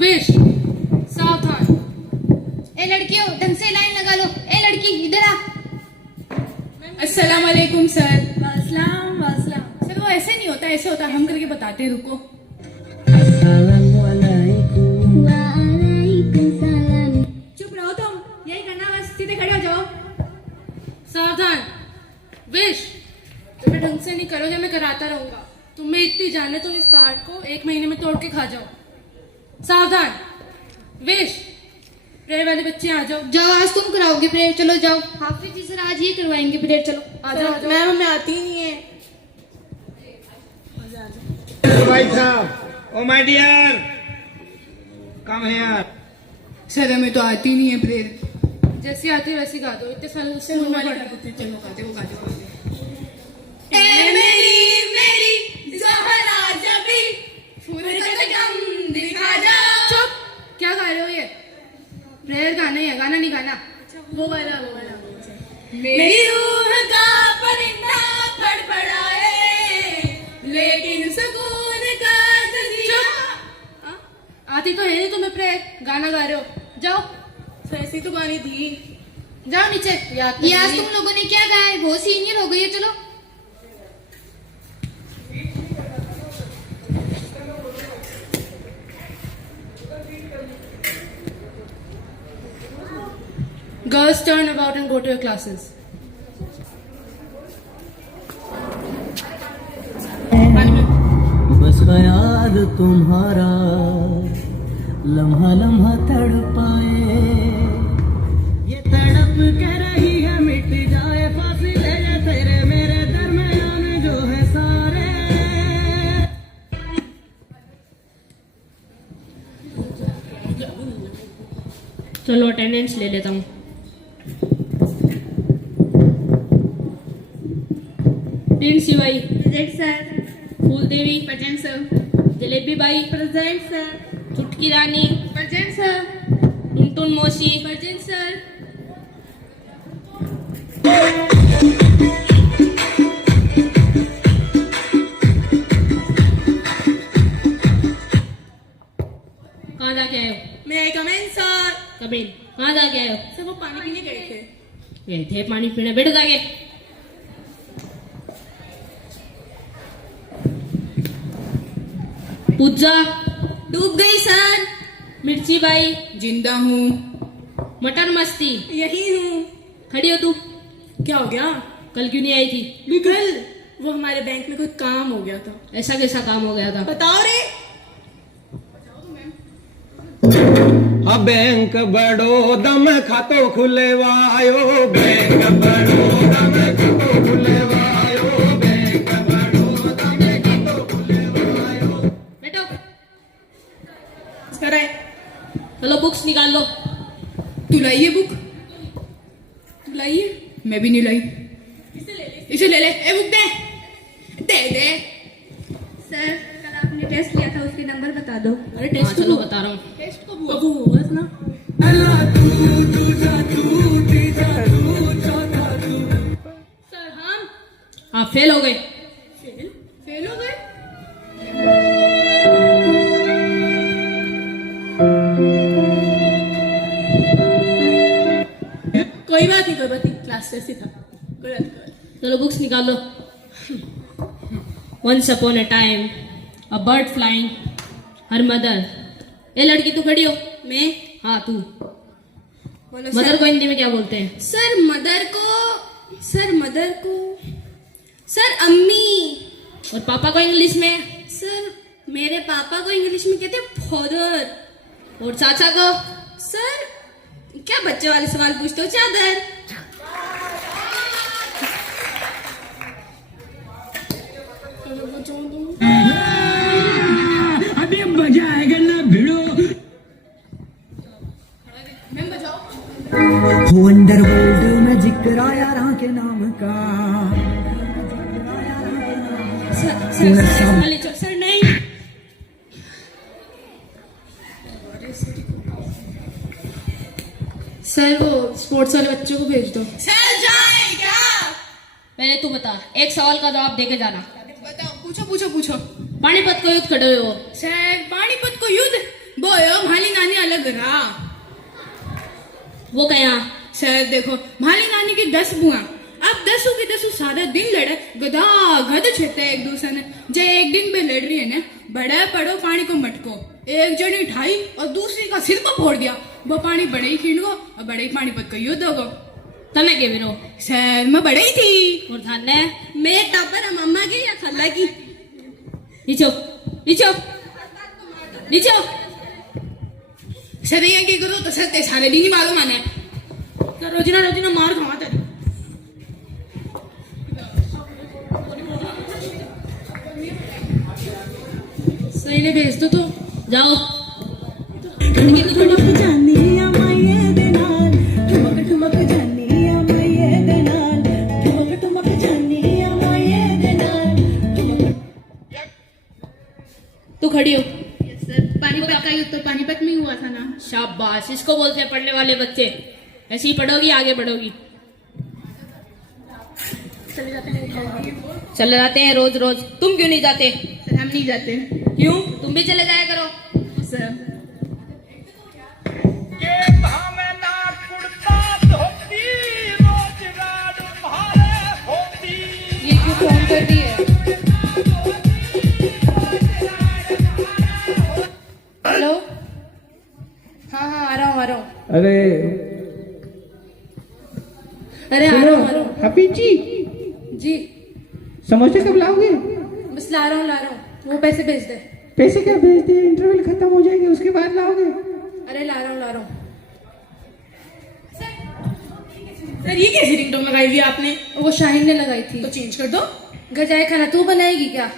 Wish सावधान। ए लड़कियों ढंग से लाइन लगा लो। ए लड़की इधर आ। अस्सलाम वालेकुम सर। वासलाम वासलाम। सर वो ऐसे नहीं होता, ऐसे होता, हम करके बताते हैं, रुको। चुप रहो तुम, यही करना, बस सीधे खड़े हो जाओ। सावधान। विश तुम्हें ढंग से नहीं करोगे, मैं कराता रहूंगा। तुम्हें इतनी जान है, तुम इस पहाड़ को 1 महीने में तोड़ के खा जाओ। सावधान। विश प्रेयर वाले बच्चे आ जाओ। जाओ, आज तुम कराओगे प्रेयर। चलो जाओ। हाफिज जी सर आज ये करवाएंगे प्रेयर। चलो आ जाओ, आ जाओ। मैम हमें आती नहीं है। भाई साहब, oh my dear, come here. Sir हमें तो आती नहीं है प्रेयर। जैसी आती है वैसी गा दो। इतने साल उससे चलो, मुंह में वाली पड़ा। गा देते हैं, चलो गा दे, वो गा दे। ए मेरी ज़हरा जबी फुरकतम दिखा जा। चुप, क्या गा रहे हो ये? प्रेयर गाना ही है, गाना नहीं गाना। वो वाला मेरी रूह का परिंदा फड़फड़ाए, लेकिन सुकून का जज़ीरा। आती तो है नहीं तुम्हें प्रेयर, गाना गा रहे हो। जाओ, ऐसी तो गानी थी। जाओ नीचे। ये आज तुम लोगों ने क्या गाया है? बहुत सीनियर हो गई है। चलो Girls, turn about and go to your classes. बस याद तुम्हारा लम्हा लम्हा तड़पाए, ये तड़प के रही है मिट जाए फासिले ये तेरे मेरे दरमियान जो है सारे। चलो अटेंडेंस ले लेता हूँ। Prince Bai present sir. Phool Devi present sir. Jalebi Bai present sir. Chutki Rani present sir. Tuntun मौसी प्रेजेंट सर। कहाँ जाके आए हो? मैं कमेंट सर। कबीर कहाँ जाके आए हो? सर वो पानी पीने गए थे। गए थे पानी पीने, बैठो जाके। पूजा डूब गई सर। मिर्ची बाई जिंदा हूँ। मटर मस्ती यही हूँ। खड़ी हो तू, क्या हो गया? कल क्यों नहीं आई थी? कल वो हमारे बैंक में कोई काम हो गया था। ऐसा कैसा काम हो गया था? बताओ रे। बैंक बड़ौदा में खातो खुलेवायो, बैंक बड़ौदा में खातो खुलेवायो, बैंक बड़ौदा में खातो खुलेवायो। बैठो। सर आए। चलो बुक्स निकाल लो। तू लाई है बुक? तू लाई है? मैं भी नहीं लाई। इसे ले ले। A book they, they they. Sir कल आपने टेस्ट लिया था, उसके नंबर बता दो। अरे टेस्ट चलो बता रहा हूँ। टेस्ट को अब वो होगा ना। सर हम आप फेल हो गए। फेल हो गए। कोई बात नहीं, कोई बात नहीं, क्लास टेस्ट ही था। कोई बात नहीं। चलो बुक्स निकाल लो। Once upon a time, a bird flying, her mother. ये लड़की तू खड़ी हो। मैं? हाँ तू। बोलो मदर सर। को हिंदी में क्या बोलते हैं? सर मदर को सर अम्मी। और पापा को इंग्लिश में? सर मेरे पापा को इंग्लिश में कहते हैं फादर। और चाचा को? सर क्या बच्चे वाले सवाल पूछते हो? चादर। अभी मजा आएगा ना भिड़ो। अंडरवर्ल्ड में जिक्र आया राह के नाम का। सर नहीं। सर वो स्पोर्ट्स वाले बच्चों को भेज दो। सर जाए क्या? पहले तू बता, एक सवाल का जवाब देके जाना। बताओ, पूछो पूछो पूछो। पानीपत को युद्ध खड़े हुए हो। सर पानीपत को युद्ध बोयो भाली नानी अलग रहा। वो क्या? सर देखो भाली नानी की 10 बुआ, अब 10 की 10 सारा दिन लड़े, गधा गध छेते एक दूसरे ने। जे एक दिन में लड़ रही है ना, बड़ा पड़ो पानी को मटको, एक जनी ठाई और दूसरी का सिर पर फोड़ दिया। वो पानी बड़े ही खींच गो और बड़े ही पानी पत को युद्ध होगो। तने के विरो सर मैं बड़े ही थी। और थाने मैं टापर मम्मा की या खाला की? नीचो नीचो नीचो। सर ये की करो तो सर ते सारे दिन ही मालूम आने। रोजिना रोजिना मार खावा तेरी। सही ने भेज दो तो जाओ। ठुमक जानिया माये दे नाल, ठुमक जानिया माये दे नाल, ठुमक जानिया माये दे नाल। तू खड़ी हो। सर पानीपत का युद्ध तो पानीपत में ही हुआ था ना। शाबाश, इसको बोलते हैं पढ़ने वाले बच्चे। ऐसे ही पढ़ोगी आगे बढ़ोगी। चले जाते हैं रोज रोज। तुम क्यों नहीं जाते? सर हम नहीं जाते। क्यों? तुम भी चले जाया करो। सर ये क्यों फोन कर दी है? हेलो, हाँ हाँ आ रहा हूँ आ रहा हूँ। अरे अरे आ रहा हूँ हफीज जी, जी। समोसे कब लाओगे? बस ला रहा हूँ। वो पैसे भेज दे। पैसे क्या भेज दिए? इंटरवल खत्म हो जाएंगे उसके बाद लाओगे? अरे ला रहा हूँ। सर ये कैसी रिंगटोन लगाई हुई है आपने? वो शाहीन ने लगाई थी। तो चेंज कर दो। घर जाए खाना तू बनाएगी क्या?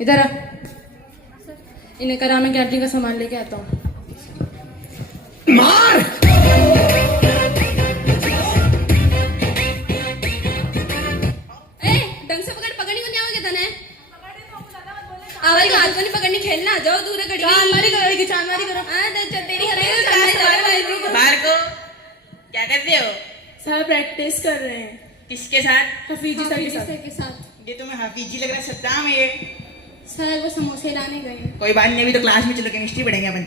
इधर आ। इन्हें करा, मैं कैटरिंग का सामान लेके आता हूँ। मार! ढंग से पकड़नी को नहीं आओगे तने? आवाज का हाथ को नहीं पकड़नी, खेलना जाओ दूर कड़ी। चांदमारी करो की चांदमारी करो। तेरी बाहर को क्या कर रहे हो? सर प्रैक्टिस कर रहे हैं किसके साथ? हफीजी सर के साथ। के साथ। ये तुम्हें हफीजी लग रहा है। सद्दाम है ये। सर वो समोसे लाने गए हैं। कोई बात नहीं, अभी तो क्लास में चलो केमिस्ट्री पढ़ेंगे अपन।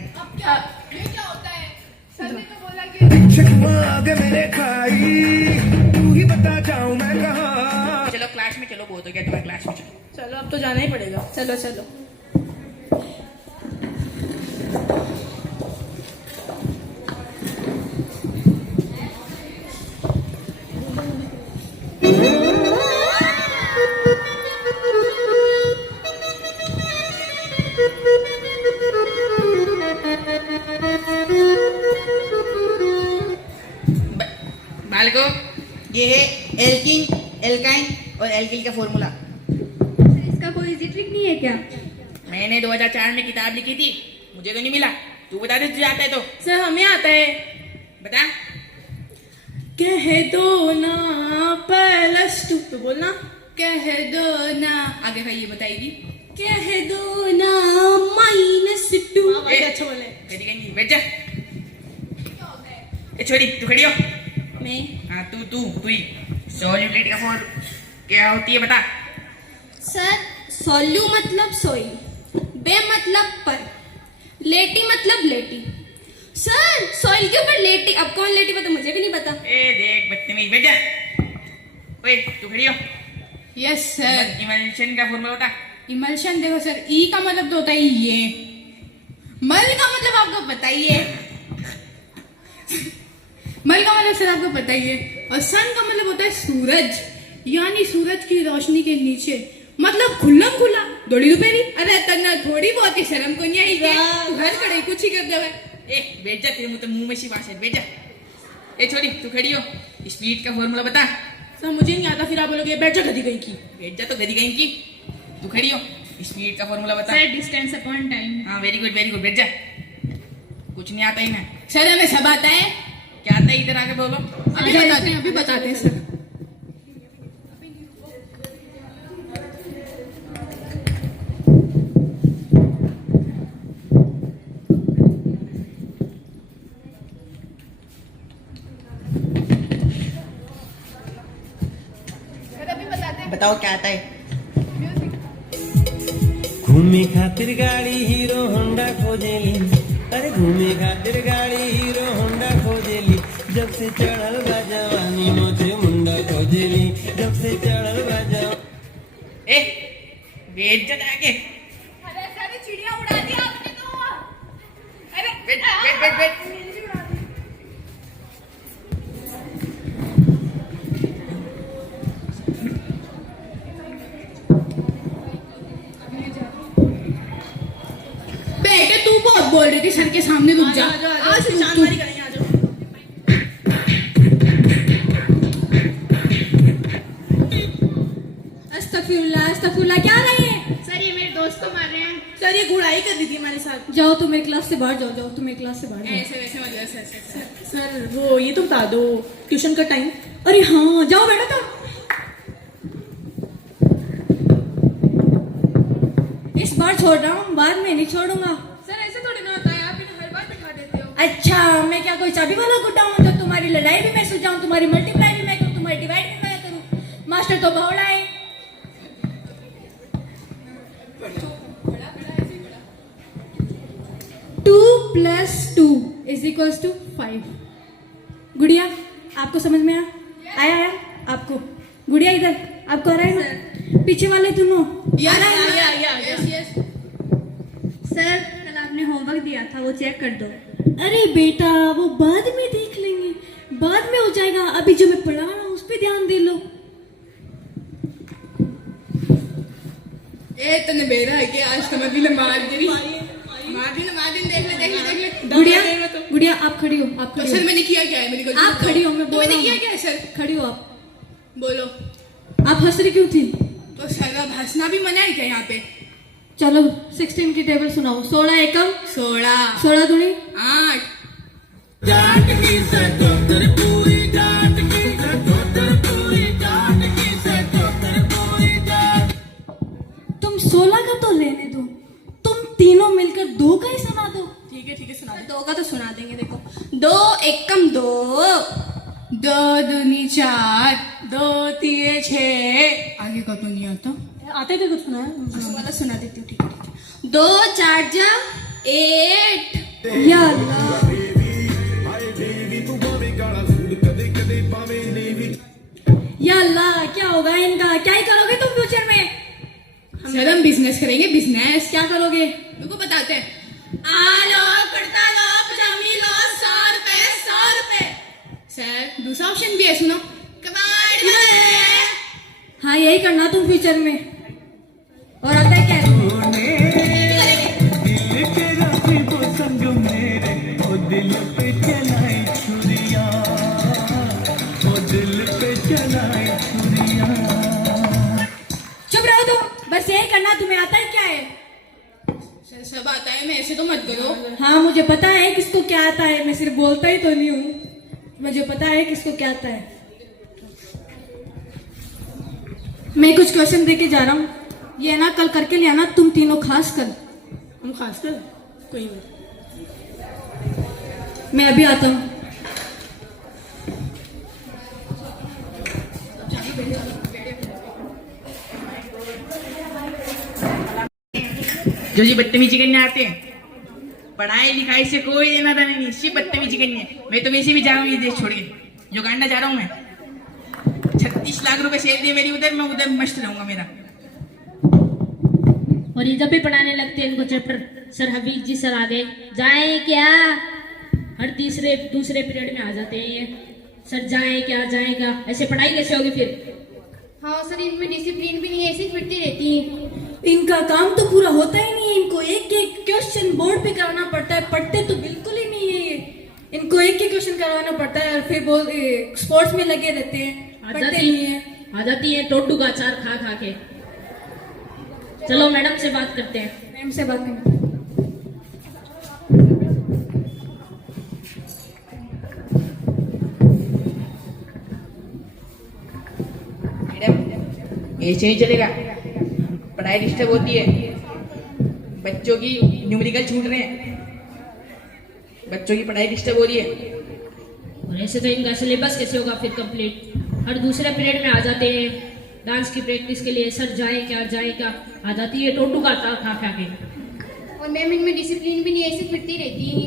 चलो क्लास में चलो, बहुत हो गया तुम्हें, क्लास में चलो। चलो अब तो जाना ही पड़ेगा। चलो चलो। बालको, ये है एल्किन, एल्काइन और एल्किल का फॉर्मूला। इसका कोई इजी ट्रिक नहीं है क्या? मैंने 2004 में किताब लिखी थी, मुझे तो नहीं मिला। तू बता दे तुझे आता है तो। सर हमें आता है। बता। कह दो ना +2 तो बोलना। कह दो ना। आगे भाई ये बताएगी। कह दो ना -2। ए, अच्छा बोले। कहीं कहीं बैठ जा। ए छोड़ी, तू खड़ी हो। मैं हाँ तू ही। सॉल्यूट का फॉर्म क्या होती है बता। सर सोल्यू मतलब सोई, बे मतलब पर, लेटी मतलब लेटी। सर सॉइल के ऊपर लेटी, अब कौन लेटी पता मुझे भी नहीं पता। ए देख बदतमीज, बैठ जा। ओए तू खड़ी हो। Yes sir. इमल्शन का फॉर्मूला बता। इमल्शन देखो सर, ई का मतलब तो होता है ये, मल का मतलब आपको पता ही है। मल का मतलब सर आपको पता ही है। और सन का मतलब होता है सूरज, यानी सूरज की रोशनी के नीचे, मतलब खुल्लम खुला दौड़ी रुपये। अरे तन्ना थोड़ी बहुत ही शर्म को नहीं आई क्या? तू घर खड़े कुछ ही कर दे। ए बैठ जा, तेरे मुंह में सी बात है, बैठ जा। ए छोड़ी, तू खड़ी हो। स्पीड का फॉर्मूला बता। सर मुझे नहीं आता, फिर आप बोलोगे बैठ जा गधी गई की। बैठ जा तो गधी गई की। तू खड़ी हो। स्पीड का फॉर्मूला बता। Sir distance upon time. हाँ वेरी गुड बैठ जा। कुछ नहीं आता ही ना। सर हमें सब आता है। क्या आता है? इधर आके बोलो। अभी बताते हैं सर। बताओ क्या आता है? घूमे खातिर गाड़ी हीरो होंडा खोजेली, अरे घूमे खातिर गाड़ी हीरो होंडा खोजेली, जब से चढ़ल बा जवानी मुझे मुंडा खोजेली, जब से चढ़ल बा जवानी। ए बैठ जा जाके। अरे सारी चिड़िया उड़ा दी आपने तो। अरे बैठ बैठ बैठ बैठ। बेटे तू बहुत बोल रही थी, सर के सामने रुक जा। आज चांदमारी करेंगे, आ जाओ। अस्तगफिरुल्लाह अस्तगफिरुल्लाह, क्या रही है? सर ये मेरे दोस्त को मार रहे हैं। सर ये गुड़ाई कर दी थी हमारे साथ। जाओ तुम मेरी क्लास से बाहर जाओ, जाओ तुम मेरी क्लास से बाहर जाओ। ऐसे वैसे मत ऐसे ऐसे। सर वो ये तो बता दो ट्यूशन का टाइम। अरे हाँ जाओ बेटा तुम। इस बार छोड़ रहा हूँ, बाद में नहीं छोड़ूंगा। सर ऐसे थोड़ी ना होता है, आप इन्हें हर बार बिठा देते हो। अच्छा मैं क्या कोई चाबी वाला गुड्डा हूँ जो तुम्हारी लड़ाई भी मैं सुलझाऊं, तुम्हारी मल्टीप्लाई भी मैं करूँ, तुम्हारी डिवाइड भी मैं करूँ? मास्टर तो बहुड़ा है। 2 + 2 = 5। गुड़िया आपको समझ में आया आपको? गुड़िया इधर आपको आ रहा है ना? पीछे वाले दोनों या सर कल आपने होमवर्क दिया था, वो चेक कर दो। अरे बेटा वो बाद में देख लेंगे, बाद में हो जाएगा, अभी जो मैं पढ़ा रहा हूँ उस पर ध्यान दे लो। ए तने बेरा है कि आज तो मैं भी मार दी, मार दी, देख ले। गुड़िया गुड़िया आप खड़ी हो, आप तो खड़ी सर हो, मैंने किया क्या है? मेरी गलती आप खड़ी हो, मैं बोल मैंने रहा किया हूँ। क्या है सर? खड़ी हो आप। बोलो। आप हंस रही क्यों थी? तो सर अब हंसना भी मना है क्या यहाँ पे? चलो 16 की टेबल सुनाओ। 16 एकम 16 16 दूनी 8 जाट की सतोतर पूरी, जाट की सतोतर पूरी, जाट की सतोतर पूरी जाट। तुम 16 का तो लेने दो, तुम तीनों मिलकर 2 का ही सुना दो। ठीक है सुना दो। 2 का तो सुना देंगे। देखो 2 एकम 2, 2 दूनी 4, 2 तीन 6। आगे का तो नहीं आता। आते थे कुछ सुनाया? वाला सुना देती हूँ। ठीक है 2 4 जा 8। या अल्लाह, या अल्लाह क्या होगा इनका? क्या ही करोगे तुम फ्यूचर में? सर हम बिजनेस करेंगे, बिजनेस। क्या करोगे? तुमको बताते हैं। आलो पड़ता लो पजामी लो 100 रुपए 100 रुपए। सर दूसरा ऑप्शन भी है, सुनो। कबाड़ में। हाँ यही करना तुम फ्यूचर में। और आता है क्या? दिल के राखी वो संग मेरे, ओ दिल पे चलाए छुरिया, ओ दिल पे चलाए छुरिया। चुप रहो तुम, बस यही करना। तुम्हें आता है क्या है? सर सब आता है, मैं ऐसे तो मत करो। हाँ मुझे पता है किसको क्या आता है, मैं सिर्फ बोलता ही तो नहीं हूँ, मुझे पता है किसको क्या आता है। मैं कुछ क्वेश्चन दे के जा रहा हूँ, ये ना कल करके ले आना तुम तीनों, खास कर। हम खास कर कोई नहीं। मैं अभी आता हूँ। जो जी बदतमीजी करने आते हैं, पढ़ाई लिखाई से कोई लेना देना नहीं, सिर्फ बदतमीजी करनी है। मैं तो वैसे भी जा रहा हूँ ये देश छोड़ के, युगांडा जा रहा हूँ मैं। 36 लाख रुपए सैलरी है मेरी उधर, मैं उधर मस्त रहूंगा मेरा। और ये जब भी पढ़ाने लगते हैं इनको चैप्टर, सर हबीब जी सर आ गए, जाए क्या? हर दूसरे पीरियड में आ जाते हैं ये, सर जाए क्या जाएगा? ऐसे पढ़ाई कैसे होगी फिर? हाँ सर इनमें डिसिप्लिन भी नहीं है, ऐसे ही फिरती रहती है। इनका काम तो पूरा होता ही नहीं है, इनको एक एक क्वेश्चन बोर्ड पे कराना पड़ता है, पढ़ते तो बिल्कुल ही नहीं है ये। इनको एक ही क्वेश्चन करवाना पड़ता है, और फिर बोल स्पोर्ट्स में लगे रहते हैं, पढ़ते नहीं है। आ जाती है टोटू का अचार खा खा के। चलो मैडम से बात करते हैं। मैम से बात करें। मैडम ऐसे नहीं चलेगा, पढ़ाई डिस्टर्ब होती है, बच्चों की न्यूमेरिकल छूट रहे हैं, बच्चों की पढ़ाई डिस्टर्ब हो रही है। और ऐसे तो इनका सिलेबस कैसे होगा फिर कंप्लीट? हर दूसरे पीरियड में आ जाते हैं, डांस की प्रैक्टिस के लिए। सर जाए क्या आ जाती है टोटू का खा खा के। और मैम इनमें डिसिप्लिन भी नहीं है, ऐसे फिरती रहती है।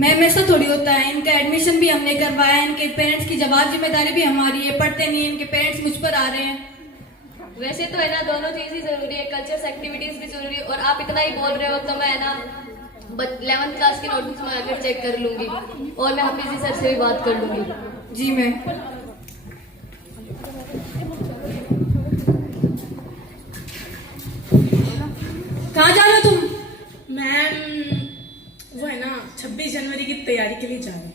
मैम ऐसा थोड़ी होता है, इनका एडमिशन भी हमने करवाया है, इनके पेरेंट्स की जवाब जिम्मेदारी भी हमारी है, पढ़ते नहीं है, इनके पेरेंट्स मुझ पर आ रहे हैं। वैसे तो है ना, दोनों चीज ही जरूरी है, कल्चर्स एक्टिविटीज भी जरूरी है। और आप इतना ही बोल रहे हो तो मैं है ना 11th क्लास की नोटबुक्स में आकर चेक कर लूंगी और मैं हाफिजी सर से भी बात कर लूंगी। जी मैम। कहाँ जा रहे हो तुम? मैम वो है ना 26 जनवरी की तैयारी के लिए जा रहे हैं।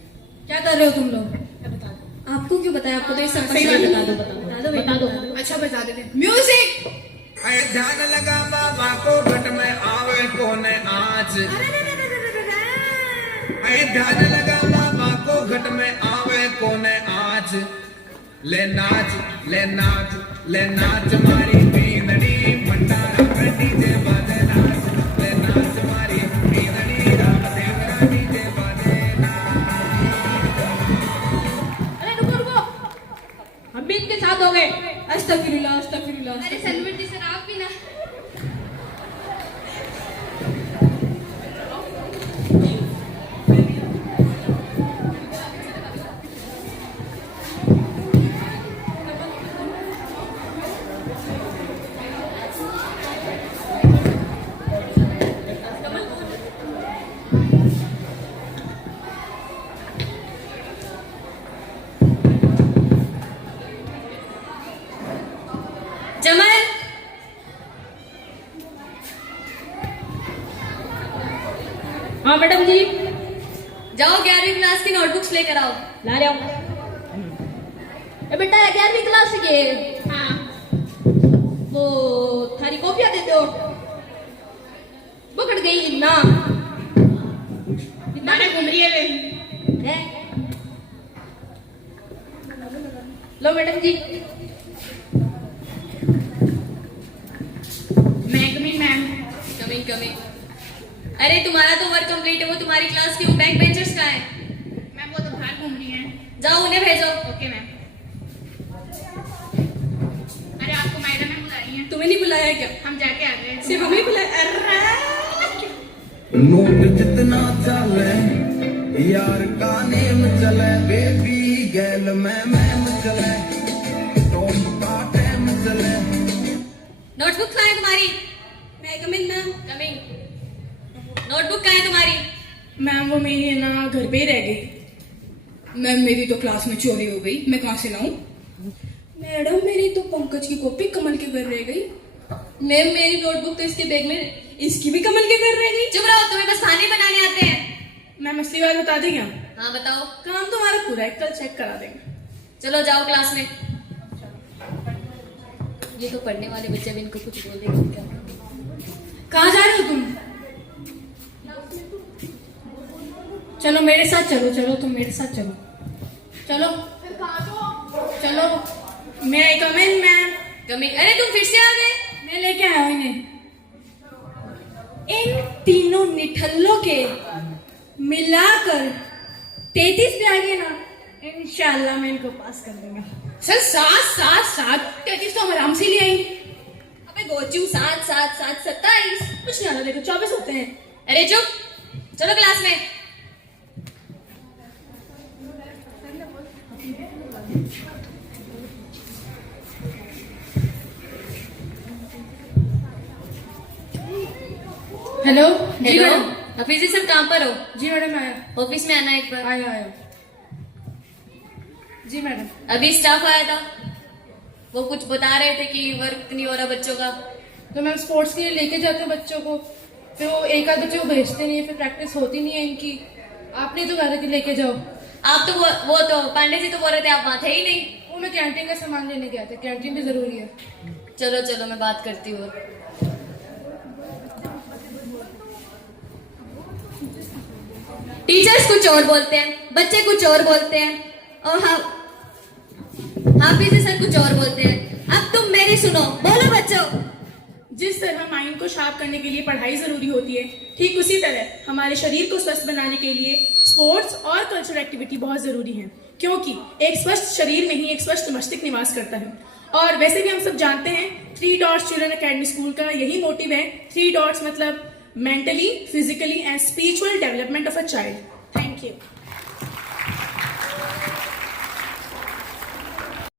क्या कर रहे हो तुम लोग? आपको क्यों बताया? आपको तो ये सब सही पता है। बता दो। अच्छा बता देते हैं। म्यूजिक। अरे ध्यान लगा बाबा को घट में आवे कोने आज। अरे ध्यान लगा बाबा को घट में आवे कोने आज। ले नाच मारी पीनड़ी भंडारा पे डीजे बाजे नाच। ले नाच मारी पीनड़ी राम देवरा डीजे बाजे अरे रुको, हम भी इनके साथ हो गए। अस्तगफिरुल्लाह। अरे सलमान जी सर आप भी ना। जमल हाँ मैडम जी, जाओ 11वीं क्लास की नोटबुक्स लेकर आओ। ला रहा हूँ। बेटा 11वीं क्लास के हाँ, वो थारी कॉपियां दे दो। पकड़ गई ना। माने घूम रही है वे। लो मैडम जी। Ma'am coming. अरे तुम्हारा तो वर्क कंप्लीट है, वो तुम्हारी क्लास की वो बैक बेंचर्स कहाँ है? मैम वो तो बाहर घूम रही हैं। जाओ उन्हें भेजो। Okay ma'am. अरे आपको मैडम मैम बुला रही हैं। तुम्हें नहीं बुलाया क्या? हम जाके आ गए। सिर्फ हमें बुलाया? नोट जितना चले यार का नेम चले। बेबी गैल में मैम चले। टॉप का टाइम चले। नोटबुक कहाँ है तुम्हारी? मैं कमिंग मैम। कमिंग। नोटबुक कहाँ है तुम्हारी? मैम वो मेरी है ना घर पे ही रह गई। मैम मेरी तो क्लास में चोरी हो गई, मैं कहाँ से लाऊं? मैडम मेरी तो पंकज की कॉपी कमल के घर रह गई। मैम मेरी नोटबुक तो इसके बैग में। इसकी भी कमल के घर रह गई। चुप रहो, तुम्हें बस खाने बनाने आते हैं। मैम असली बात बता दें क्या? हाँ बताओ। काम तो हमारा पूरा है, कल चेक करा देंगे। चलो जाओ क्लास में। ये तो पढ़ने वाले बच्चे भी इनको कुछ बोल देंगे क्या? कहाँ जा रहे हो तुम? चलो मेरे साथ चलो तुम मेरे साथ चलो। मैं कम इन मैम। कमिंग। अरे तुम फिर से आ गए? मैं लेके आया हूँ इन्हें। इन तीनों निठल्लों के मिलाकर 33 भी आ गए ना, इंशाल्लाह मैं इनको पास कर दूंगा। सर 7 33 तो हम आराम से ले आएंगे। अबे गोचू 7 7 7 27 कुछ नहीं आता, देखो 24 होते हैं। अरे चुप, चलो क्लास में। हेलो। हेलो हफीजी सर कहाँ पर हो? जी मैडम आया। ऑफिस में आना एक बार। आया। जी मैडम। अभी स्टाफ आया था, वो कुछ बता रहे थे कि वर्क नहीं हो रहा बच्चों का। तो मैम स्पोर्ट्स के लिए लेके जाते हैं बच्चों को, फिर वो एक आध बच्चे को भेजते नहीं है, फिर प्रैक्टिस होती नहीं है इनकी। आपने तो कहा था कि लेके जाओ। आप तो वो तो पांडे जी तो बोल रहे थे, आप वहाँ थे ही नहीं। वो मैं कैंटीन का सामान लेने गया था, कैंटीन भी जरूरी है। चलो मैं बात करती हूँ। टीचर्स कुछ और बोलते हैं, बच्चे कुछ और बोलते हैं, और हाफिज सर कुछ और बोलते हैं। अब तुम मेरी सुनो, बोलो बच्चों। जिस तरह माइंड को शार्प करने के लिए पढ़ाई जरूरी होती है, ठीक उसी तरह हमारे शरीर को स्वस्थ बनाने के लिए स्पोर्ट्स और कल्चरल एक्टिविटी बहुत जरूरी है, क्योंकि एक स्वस्थ शरीर में ही एक स्वस्थ मस्तिष्क निवास करता है और वैसे भी हम सब जानते हैं 3 डॉट्स चिल्ड्रन अकेडमी स्कूल का यही मोटिव है। 3 डॉट्स मतलब mentally, physically and spiritual development of a child. Thank you.